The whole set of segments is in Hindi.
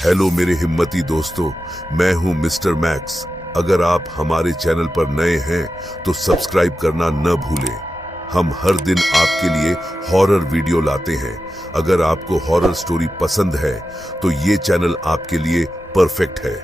हेलो मेरे हिम्मती दोस्तों, मैं हूं मिस्टर मैक्स। अगर आप हमारे चैनल पर नए हैं तो सब्सक्राइब करना न भूलें। हम हर दिन आपके लिए हॉरर वीडियो लाते हैं। अगर आपको हॉरर स्टोरी पसंद है तो ये चैनल आपके लिए परफेक्ट है।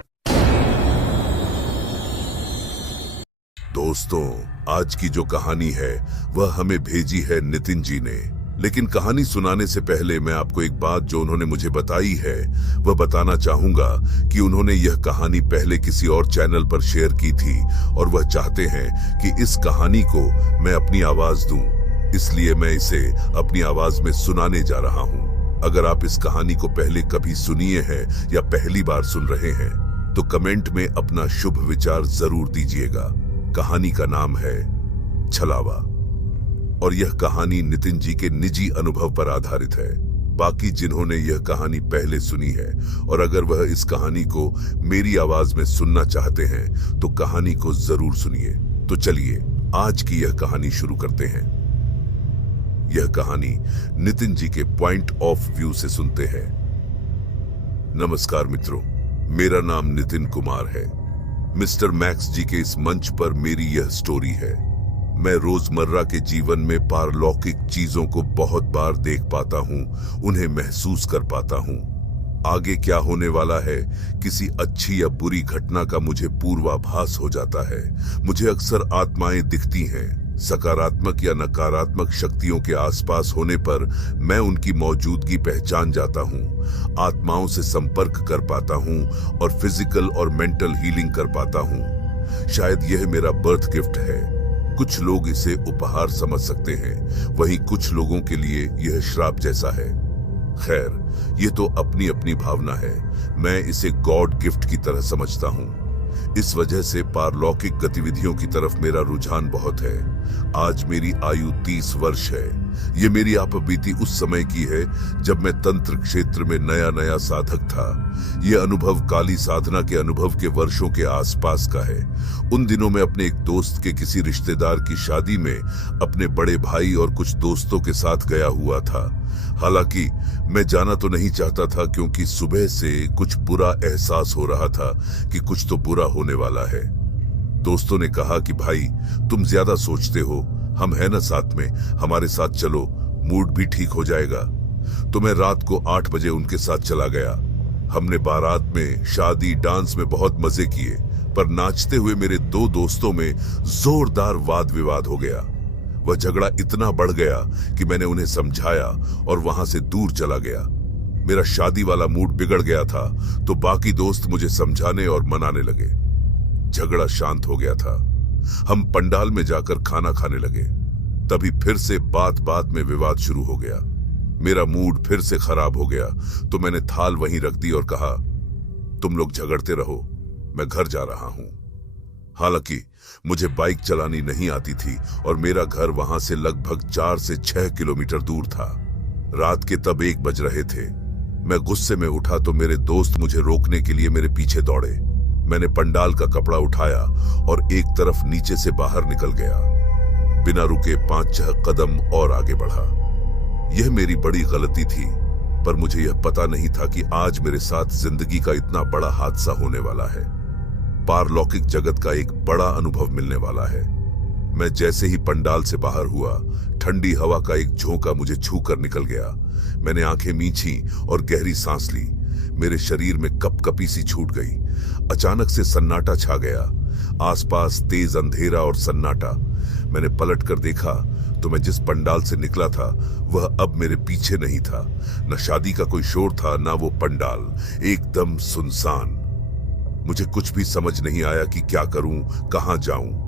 दोस्तों, आज की जो कहानी है वह हमें भेजी है नितिन जी ने। लेकिन कहानी सुनाने से पहले मैं आपको एक बात जो उन्होंने मुझे बताई है वह बताना चाहूंगा कि उन्होंने यह कहानी पहले किसी और चैनल पर शेयर की थी और वह चाहते हैं कि इस कहानी को मैं अपनी आवाज दूं, इसलिए मैं इसे अपनी आवाज में सुनाने जा रहा हूं। अगर आप इस कहानी को पहले कभी सुनिए हैं या पहली बार सुन रहे हैं तो कमेंट में अपना शुभ विचार जरूर दीजिएगा। कहानी का नाम है छलावा और यह कहानी नितिन जी के निजी अनुभव पर आधारित है। बाकी जिन्होंने यह कहानी पहले सुनी है और अगर वह इस कहानी को मेरी आवाज में सुनना चाहते हैं तो कहानी को जरूर सुनिए। तो चलिए आज की यह कहानी शुरू करते हैं। यह कहानी नितिन जी के पॉइंट ऑफ व्यू से सुनते हैं। नमस्कार मित्रों, मेरा नाम नितिन कुमार है। मिस्टर मैक्स जी के इस मंच पर मेरी यह स्टोरी है। मैं रोजमर्रा के जीवन में पारलौकिक चीजों को बहुत बार देख पाता हूँ, उन्हें महसूस कर पाता हूँ। आगे क्या होने वाला है, किसी अच्छी या बुरी घटना का मुझे पूर्वाभास हो जाता है। मुझे अक्सर आत्माएं दिखती हैं। सकारात्मक या नकारात्मक शक्तियों के आसपास होने पर मैं उनकी मौजूदगी पहचान जाता हूँ। आत्माओं से संपर्क कर पाता हूँ और फिजिकल और मेंटल हीलिंग कर पाता हूँ। शायद यह मेरा बर्थ गिफ्ट है। कुछ लोग इसे उपहार समझ सकते हैं, वहीं कुछ लोगों के लिए यह श्राप जैसा है। खैर, ये तो अपनी अपनी भावना है। मैं इसे गॉड गिफ्ट की तरह समझता हूँ। इस वजह से पारलौकिक गतिविधियों की तरफ मेरा रुझान बहुत है। आज मेरी आयु 30 वर्ष है। ये मेरी आपबीती उस समय की है जब मैं तंत्र क्षेत्र में नया नया साधक था। ये अनुभव काली साधना के अनुभव के वर्षों के आसपास का है। उन दिनों में अपने एक दोस्त के किसी रिश्तेदार की शादी में अपने बड़े भाई और कुछ दोस्तों के साथ गया हुआ था। हालांकि मैं जाना तो नहीं चाहता था क्योंकि सुबह से कुछ बुरा एहसास हो रहा था कि कुछ तो बुरा होने वाला है। दोस्तों ने कहा कि भाई तुम ज्यादा सोचते हो, हम हैं ना साथ में, हमारे साथ चलो, मूड भी ठीक हो जाएगा। तो मैं रात को 8 बजे उनके साथ चला गया। हमने बारात में, शादी, डांस में बहुत मजे किए, पर नाचते हुए मेरे 2 दोस्तों में जोरदार वाद विवाद हो गया। वह झगड़ा इतना बढ़ गया कि मैंने उन्हें समझाया और वहां से दूर चला गया। मेरा शादी वाला मूड बिगड़ गया था तो बाकी दोस्त मुझे समझाने और मनाने लगे। झगड़ा शांत हो गया था। हम पंडाल में जाकर खाना खाने लगे। तभी फिर से बात बात में विवाद शुरू हो गया। मेरा मूड फिर से खराब हो गया तो मैंने थाल वहीं रख दी और कहा, तुम लोग झगड़ते रहो, मैं घर जा रहा हूं। हालांकि मुझे बाइक चलानी नहीं आती थी और मेरा घर वहां से लगभग 4 से 6 किलोमीटर दूर था। रात के तब 1 बज रहे थे। मैं गुस्से में उठा तो मेरे दोस्त मुझे रोकने के लिए मेरे पीछे दौड़े। मैंने पंडाल का कपड़ा उठाया और एक तरफ नीचे से बाहर निकल गया। बिना रुके 5-6 कदम और आगे बढ़ा। यह मेरी बड़ी गलती थी, पर मुझे यह पता नहीं था कि आज मेरे साथ जिंदगी का इतना बड़ा हादसा होने वाला है। पारलौकिक जगत का एक बड़ा अनुभव मिलने वाला है। मैं जैसे ही पंडाल से बाहर हुआ, ठंडी हवा का एक झोंका मुझे छू कर निकल गया। मैंने आंखें मींची और गहरी सांस ली। मेरे शरीर में कपकपी सी छूट गई। अचानक से सन्नाटा छा गया। आसपास तेज अंधेरा और सन्नाटा। मैंने पलट कर देखा तो मैं जिस पंडाल से निकला था वह अब मेरे पीछे नहीं था। न शादी का कोई शोर था, न वो पंडाल, एकदम सुनसान। मुझे कुछ भी समझ नहीं आया कि क्या करूं, कहां जाऊं।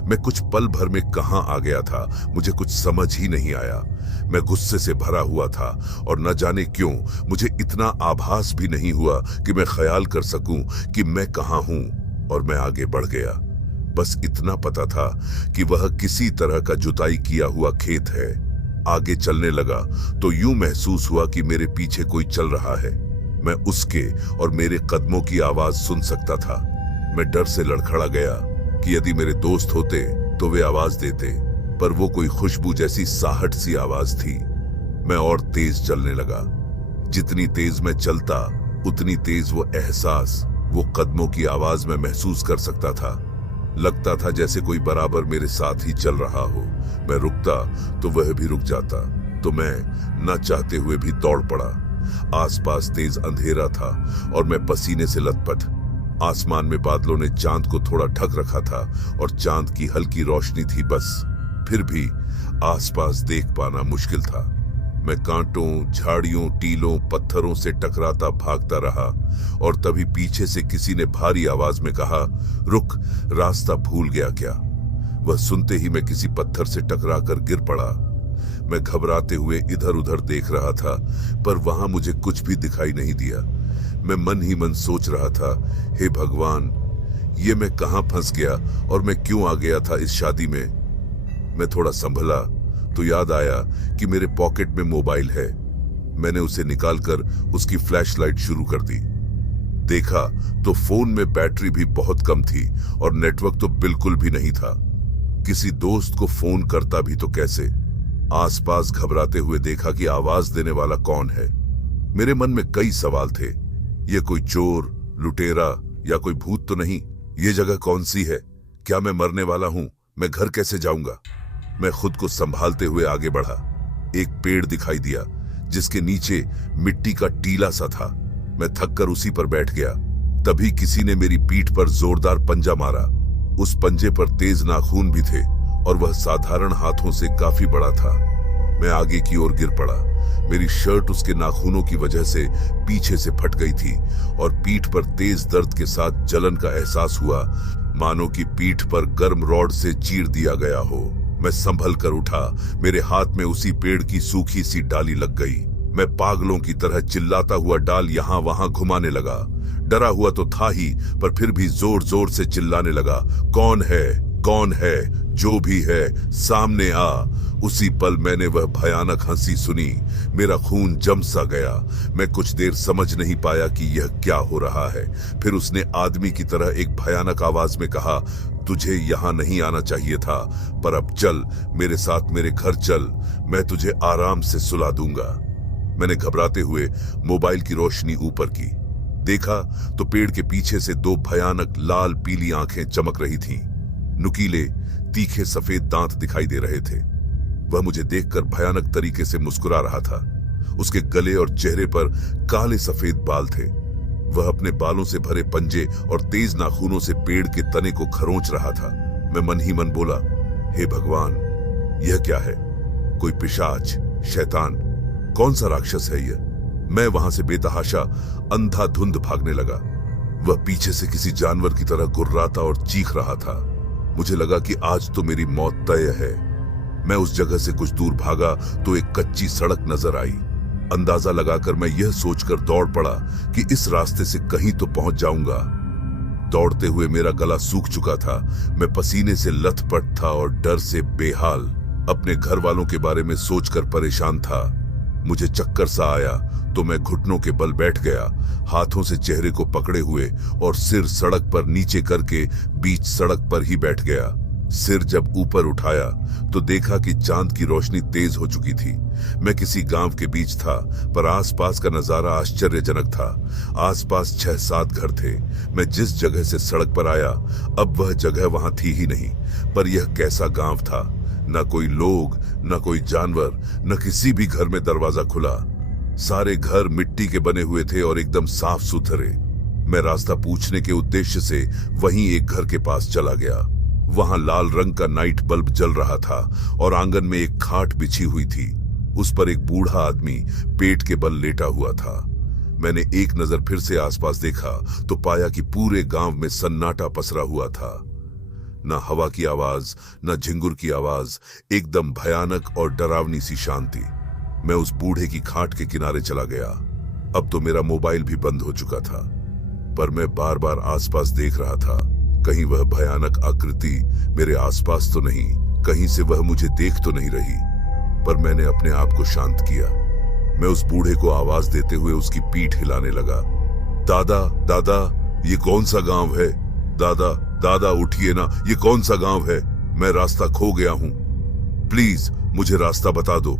मैं कुछ पल भर में कहां आ गया था, मुझे कुछ समझ ही नहीं आया। मैं गुस्से से भरा हुआ था और न जाने क्यों मुझे इतना आभास भी नहीं हुआ कि मैं ख्याल कर सकूं कि मैं कहां हूं, और मैं आगे बढ़ गया। बस इतना पता था कि वह किसी तरह का जुताई किया हुआ खेत है। आगे चलने लगा तो यूं महसूस हुआ कि मेरे पीछे कोई चल रहा है। मैं उसके और मेरे कदमों की आवाज सुन सकता था। मैं डर से लड़खड़ा गया कि यदि मेरे दोस्त होते तो वे आवाज देते, पर वो कोई खुशबू जैसी साहट सी आवाज थी। मैं और तेज चलने लगा। जितनी तेज मैं चलता उतनी तेज वो एहसास, वो कदमों की आवाज में महसूस कर सकता था। लगता था जैसे कोई बराबर मेरे साथ ही चल रहा हो। मैं रुकता तो वह भी रुक जाता, तो मैं न चाहते हुए भी दौड़ पड़ा। आसपास तेज अंधेरा था और मैं पसीने से लथपथ। आसमान में बादलों ने चांद को थोड़ा ढक रखा था और चांद की हल्की रोशनी थी बस। फिर भी आसपास देख पाना मुश्किल था। मैं कांटों, झाड़ियों, टीलों, पत्थरों से टकराता भागता रहा और तभी पीछे से किसी ने भारी आवाज में कहा, रुक, रास्ता भूल गया क्या? वह सुनते ही मैं किसी पत्थर से टकराकर गिर पड़ा। मैं घबराते हुए इधर उधर देख रहा था, पर वहां मुझे कुछ भी दिखाई नहीं दिया। मैं मन ही मन सोच रहा था, हे भगवान, ये मैं कहां फंस गया और मैं क्यों आ गया था इस शादी में? मैं थोड़ा संभला तो याद आया कि मेरे पॉकेट में मोबाइल है। मैंने उसे निकालकर उसकी फ्लैशलाइट शुरू कर दी। देखा तो फोन में बैटरी भी बहुत कम थी और नेटवर्क तो बिल्कुल भी नहीं था। किसी दोस्त को फोन करता भी तो कैसे? आसपास घबराते हुए देखा कि आवाज देने वाला कौन है। मेरे मन में कई सवाल थे। ये कोई चोर, लुटेरा या कोई भूत तो नहीं? ये जगह कौन सी है? क्या मैं मरने वाला हूं? मैं घर कैसे जाऊंगा? मैं खुद को संभालते हुए आगे बढ़ा। एक पेड़ दिखाई दिया जिसके नीचे मिट्टी का टीला सा था। मैं थककर उसी पर बैठ गया। तभी किसी ने मेरी पीठ पर जोरदार पंजा मारा। उस पंजे पर तेज नाखून भी थे और वह साधारण हाथों से काफी बड़ा था। मैं आगे की ओर गिर पड़ा। मेरी शर्ट उसके नाखूनों की वजह से पीछे से फट गई थी और पीठ पर तेज दर्द के साथ जलन का एहसास हुआ, मानो कि पीठ पर गर्म रॉड से चीर दिया गया हो। मैं संभल कर उठा। मेरे हाथ में उसी पेड़ की सूखी सी डाली लग गई। मैं पागलों की तरह चिल्लाता हुआ डाल यहाँ वहां घुमाने लगा। डरा हुआ तो था ही, पर फिर भी जोर जोर से चिल्लाने लगा, कौन है? कौन है? जो भी है सामने आ। उसी पल मैंने वह भयानक हंसी सुनी। मेरा खून जम सा गया। मैं कुछ देर समझ नहीं पाया कि यह क्या हो रहा है। फिर उसने आदमी की तरह एक भयानक आवाज में कहा, तुझे यहाँ नहीं आना चाहिए था, पर अब चल मेरे साथ, मेरे घर चल, मैं तुझे आराम से सुला दूंगा। मैंने घबराते हुए मोबाइल की रोशनी ऊपर की। देखा तो पेड़ के पीछे से दो भयानक लाल पीली आंखें चमक रही थीं। नुकीले, तीखे सफेद दांत दिखाई दे रहे थे। वह मुझे देखकर भयानक तरीके से मुस्कुरा रहा था। उसके गले और चेहरे पर काले सफेद बाल थे। वह अपने बालों से भरे पंजे और तेज नाखूनों से पेड़ के तने को खरोंच रहा था। मैं मन ही मन बोला, हे भगवान, यह क्या है? कोई पिशाच, शैतान, कौन सा राक्षस है यह? मैं वहां से बेतहाशा अंधाधुंध भागने लगा। वह पीछे से किसी जानवर की तरह गुर्राता और चीख रहा था। मुझे लगा कि आज तो मेरी मौत तय है। मैं उस जगह से कुछ दूर भागा तो एक कच्ची सड़क नजर आई। अंदाजा लगाकर मैं यह सोचकर दौड़ पड़ा कि इस रास्ते से कहीं तो पहुंच जाऊंगा। दौड़ते हुए मेरा गला सूख चुका था। मैं पसीने से लथपथ था और डर से बेहाल। अपने घर वालों के बारे में सोचकर परेशान था। मुझे चक्कर सा आया तो मैं घुटनों के बल बैठ गया, हाथों से चेहरे को पकड़े हुए और सिर सड़क पर नीचे करके बीच सड़क पर ही बैठ गया। सिर जब ऊपर उठाया तो देखा कि चांद की रोशनी तेज हो चुकी थी। मैं किसी गांव के बीच था, पर आसपास का नजारा आश्चर्यजनक था। आसपास 6-7 घर थे। मैं जिस जगह से सड़क पर आया, अब वह जगह वहां थी ही नहीं। पर यह कैसा गांव था? न कोई लोग, न कोई जानवर, न किसी भी घर में दरवाजा खुला। सारे घर मिट्टी के बने हुए थे और एकदम साफ सुथरे। मैं रास्ता पूछने के उद्देश्य से वहीं एक घर के पास चला गया। वहां लाल रंग का नाइट बल्ब जल रहा था और आंगन में एक खाट बिछी हुई थी। उस पर एक बूढ़ा आदमी पेट के बल लेटा हुआ था। मैंने एक नजर फिर से आसपास देखा तो पाया कि पूरे गांव में सन्नाटा पसरा हुआ था। न हवा की आवाज, न झिंगुर की आवाज, एकदम भयानक और डरावनी सी शांति। मैं उस बूढ़े की खाट के किनारे चला गया। अब तो मेरा मोबाइल भी बंद हो चुका था, पर मैं बार बार आसपास देख रहा था। कहीं वह भयानक आकृति मेरे आसपास तो नहीं, कहीं से वह मुझे देख तो नहीं रही। पर मैंने अपने आप को शांत किया। मैं उस बूढ़े को आवाज देते हुए उसकी पीठ हिलाने लगा। दादा, दादा, ये कौन सा गांव है? दादा, दादा उठिए ना, ये कौन सा गांव है? मैं रास्ता खो गया हूं, प्लीज मुझे रास्ता बता दो।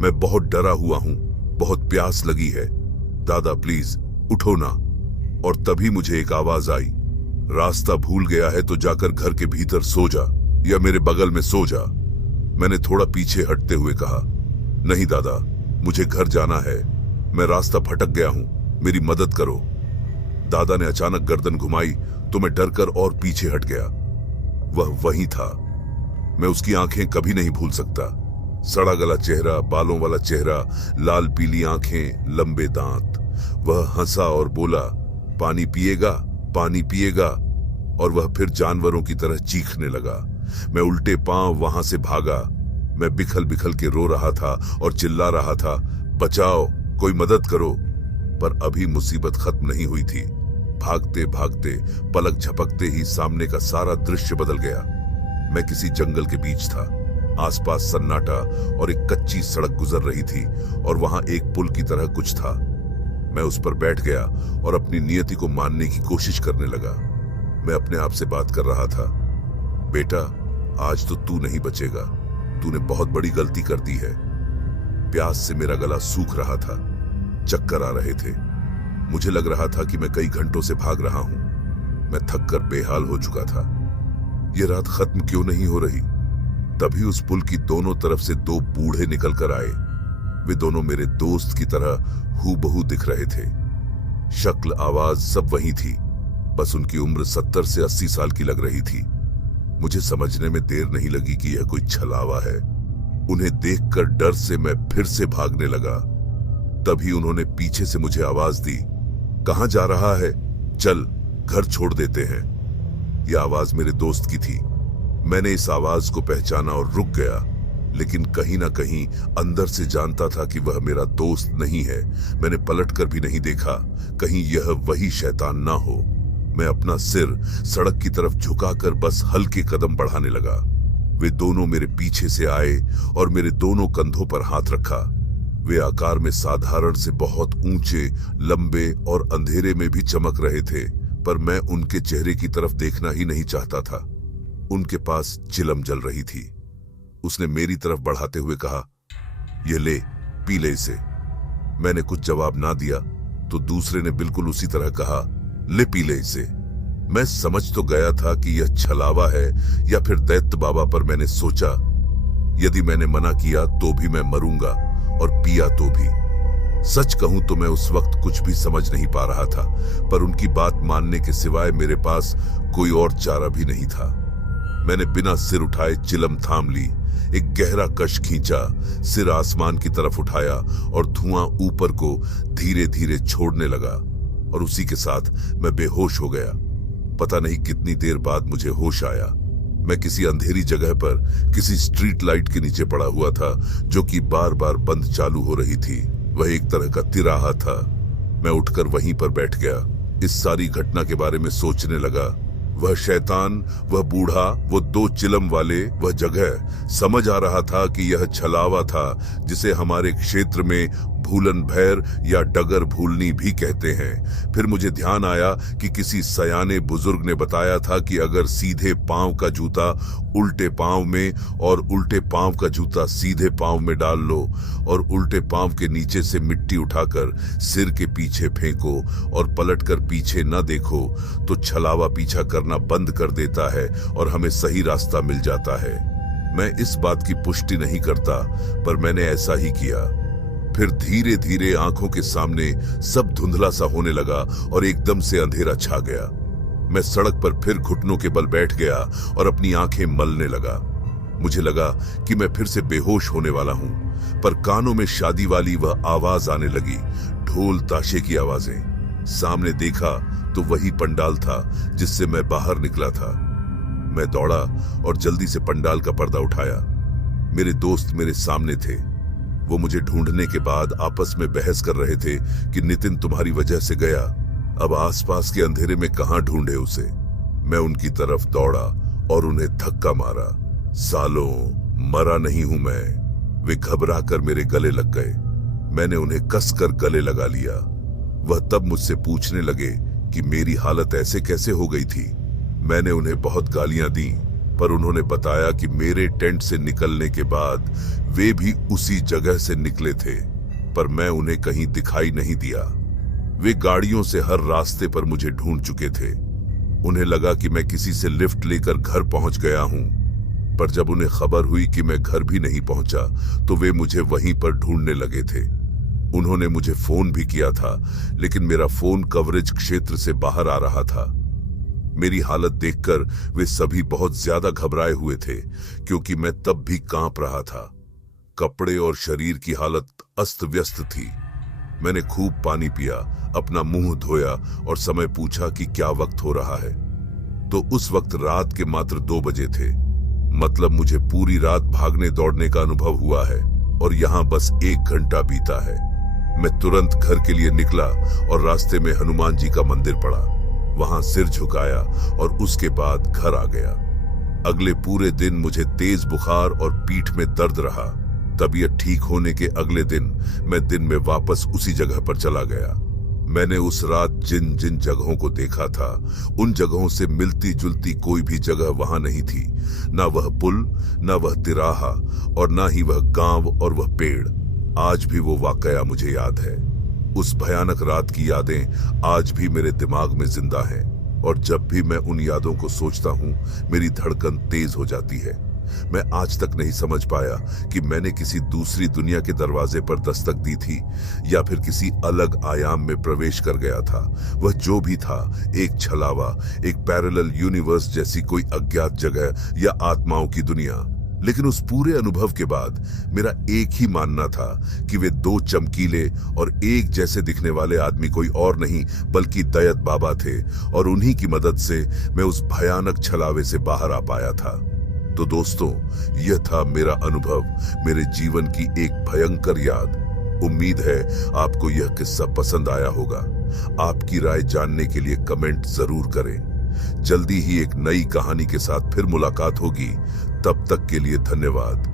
मैं बहुत डरा हुआ हूं, बहुत प्यास लगी है। दादा प्लीज उठो ना। और तभी मुझे एक आवाज आई, रास्ता भूल गया है तो जाकर घर के भीतर सो जा या मेरे बगल में सो जा। मैंने थोड़ा पीछे हटते हुए कहा, नहीं दादा, मुझे घर जाना है, मैं रास्ता भटक गया हूं, मेरी मदद करो। दादा ने अचानक गर्दन घुमाई तो मैं डरकर और पीछे हट गया। वह वहीं था। मैं उसकी आंखें कभी नहीं भूल सकता। सड़ा गला चेहरा, बालों वाला चेहरा, लाल पीली आंखें, लंबे दांत। वह हंसा और बोला, पानी पिएगा, पानी पिएगा। और वह फिर जानवरों की तरह चीखने लगा। मैं उल्टे पांव वहां से भागा। मैं बिखल बिखल के रो रहा था और चिल्ला रहा था, बचाओ, कोई मदद करो। पर अभी मुसीबत खत्म नहीं हुई थी। भागते भागते पलक झपकते ही सामने का सारा दृश्य बदल गया। मैं किसी जंगल के बीच था। आसपास सन्नाटा और एक कच्ची सड़क गुजर रही थी और वहां एक पुल की तरह कुछ था। मैं उस पर बैठ गया और अपनी नियति को मानने की कोशिश करने लगा। मैं अपने आप से बात कर रहा था, बेटा, आज तो तू नहीं बचेगा, तूने बहुत बड़ी गलती कर दी है। प्यास से मेरा गला सूख रहा था, चक्कर आ रहे थे। मुझे लग रहा था कि मैं कई घंटों से भाग रहा हूं। मैं थक कर बेहाल हो चुका था। यह रात खत्म क्यों नहीं हो रही? तभी उस पुल की दोनों तरफ से दो बूढ़े निकल कर आए। वे दोनों मेरे दोस्त की तरह हूबहू दिख रहे थे। शक्ल, आवाज सब वही थी, बस उनकी उम्र 70 से 80 साल की लग रही थी। मुझे समझने में देर नहीं लगी कि यह कोई छलावा है। उन्हें देखकर डर से मैं फिर से भागने लगा। तभी उन्होंने पीछे से मुझे आवाज दी, कहां जा रहा है? चल, घर छोड़ देते हैं। यह आवाज मेरे दोस्त की थी। मैंने इस आवाज को पहचाना और रुक गया, लेकिन कहीं ना कहीं अंदर से जानता था कि वह मेरा दोस्त नहीं है। मैंने पलटकर भी नहीं देखा, कहीं यह वही शैतान ना हो। मैं अपना सिर सड़क की तरफ झुकाकर बस हल्के कदम बढ़ाने लगा। वे दोनों मेरे पीछे से आए और मेरे दोनों कंधों पर हाथ रखा। वे आकार में साधारण से बहुत ऊंचे, लंबे और अंधेरे में भी चमक रहे थे, पर मैं उनके चेहरे की तरफ देखना ही नहीं चाहता था। उनके पास चिलम जल रही थी। उसने मेरी तरफ बढ़ाते हुए कहा, ये ले, पी ले इसे। मैंने कुछ जवाब ना दिया तो दूसरे ने बिल्कुल उसी तरह कहा, ले पी ले इसे। मैं समझ तो गया था कि यह छलावा है या फिर दैत्य बाबा, पर मैंने सोचा यदि मैंने मना किया तो भी मैं मरूंगा और पिया तो भी। सच कहूं तो मैं उस वक्त कुछ भी समझ नहीं पा रहा था, पर उनकी बात मानने के सिवाय मेरे पास कोई और चारा भी नहीं था। मैंने बिना सिर उठाए चिलम थाम ली, एक गहरा कश खींचा, सिर आसमान की तरफ उठाया और धुआं ऊपर को धीरे धीरे छोड़ने लगा और उसी के साथ मैं बेहोश हो गया। पता नहीं कितनी देर बाद मुझे होश आया। मैं किसी अंधेरी जगह पर किसी स्ट्रीट लाइट के नीचे पड़ा हुआ था, जो कि बार बार बंद चालू हो रही थी। वह एक तरह का तिराहा था। मैं उठकर वहीं पर बैठ गया। इस सारी घटना के बारे में सोचने लगा। वह शैतान, वह बूढ़ा, वो दो चिलम वाले, वह जगह। समझ आ रहा था कि यह छलावा था, जिसे हमारे क्षेत्र में भूलन भैर या डगर भूलनी भी कहते हैं। फिर मुझे ध्यान आया कि किसी सयाने बुजुर्ग ने बताया था कि अगर सीधे पांव का जूता उल्टे पांव में और उल्टे पांव का जूता सीधे पांव में डाल लो और उल्टे पांव के नीचे से मिट्टी उठाकर सिर के पीछे फेंको और पलटकर पीछे न देखो तो छलावा पीछा करना बंद कर देता है और हमें सही रास्ता मिल जाता है। मैं इस बात की पुष्टि नहीं करता, पर मैंने ऐसा ही किया। फिर धीरे धीरे आंखों के सामने सब धुंधला सा होने लगा और एकदम से अंधेरा छा गया। मैं सड़क पर फिर घुटनों के बल बैठ गया और अपनी आंखें मलने लगा। मुझे लगा कि मैं फिर से बेहोश होने वाला हूं, पर कानों में शादी वाली वह आवाज आने लगी, ढोल ताशे की आवाजें। सामने देखा तो वही पंडाल था जिससे मैं बाहर निकला था। मैं दौड़ा और जल्दी से पंडाल का पर्दा उठाया। मेरे दोस्त मेरे सामने थे। वो मुझे ढूंढने के बाद आपस में बहस कर रहे थे कि नितिन तुम्हारी वजह से गया, अब आसपास के अंधेरे में कहां ढूंढे उसे। मैं उनकी तरफ दौड़ा और उन्हें धक्का मारा। सालों, मरा नहीं हूं मैं। वे घबरा कर मेरे गले लग गए। मैंने उन्हें कसकर गले लगा लिया। वह तब मुझसे पूछने लगे कि मेरी हालत ऐसे कैसे हो गई थी। मैंने उन्हें बहुत गालियां दी, पर उन्होंने बताया कि मेरे टेंट से निकलने के बाद वे भी उसी जगह से निकले थे, पर मैं उन्हें कहीं दिखाई नहीं दिया। वे गाड़ियों से हर रास्ते पर मुझे ढूंढ चुके थे। उन्हें लगा कि मैं किसी से लिफ्ट लेकर घर पहुंच गया हूं, पर जब उन्हें खबर हुई कि मैं घर भी नहीं पहुंचा तो वे मुझे वहीं पर ढूंढने लगे थे। उन्होंने मुझे फोन भी किया था, लेकिन मेरा फोन कवरेज क्षेत्र से बाहर आ रहा था। मेरी हालत देखकर वे सभी बहुत ज्यादा घबराए हुए थे, क्योंकि मैं तब भी कांप रहा था। कपड़े और शरीर की हालत अस्त व्यस्त थी। मैंने खूब पानी पिया, अपना मुंह धोया और समय पूछा कि क्या वक्त हो रहा है। तो उस वक्त रात के मात्र 2 बजे थे। मतलब मुझे पूरी रात भागने दौड़ने का अनुभव हुआ है और यहाँ बस 1 घंटा बीता है। मैं तुरंत घर के लिए निकला और रास्ते में हनुमान जी का मंदिर पड़ा। वहां सिर झुकाया और उसके बाद घर आ गया। अगले पूरे दिन मुझे तेज बुखार और पीठ में दर्द रहा। तबीयत ठीक होने के अगले दिन मैं दिन में वापस उसी जगह पर चला गया। मैंने उस रात जिन जिन जगहों को देखा था, उन जगहों से मिलती जुलती कोई भी जगह वहां नहीं थी। ना वह पुल, ना वह तिराहा और ना ही वह गांव और वह पेड़। आज भी वो वाकया मुझे याद है। उस भयानक रात की यादें आज भी मेरे दिमाग में जिंदा हैं और जब भी मैं उन यादों को सोचता हूं, मेरी धड़कन तेज हो जाती है। मैं आज तक नहीं समझ पाया कि मैंने किसी दूसरी दुनिया के दरवाजे पर दस्तक दी थी या फिर किसी अलग आयाम में प्रवेश कर गया था। वह जो भी था, एक छलावा, एक पैरेलल यूनिवर्स जैसी कोई अज्ञात जगह या आत्माओं की दुनिया। लेकिन उस पूरे अनुभव के बाद मेरा एक ही मानना था कि वे 2 चमकीले और एक जैसे दिखने वाले आदमी कोई और नहीं बल्कि दयत बाबा थे और उन्हीं की मदद से मैं उस भयानक छलावे से बाहर आ पाया था। तो दोस्तों, यह था मेरा अनुभव, मेरे जीवन की एक भयंकर याद। उम्मीद है आपको यह किस्सा पसंद आया होगा। आपकी राय जानने के लिए कमेंट जरूर करें। जल्दी ही एक नई कहानी के साथ फिर मुलाकात होगी। तब तक के लिए धन्यवाद।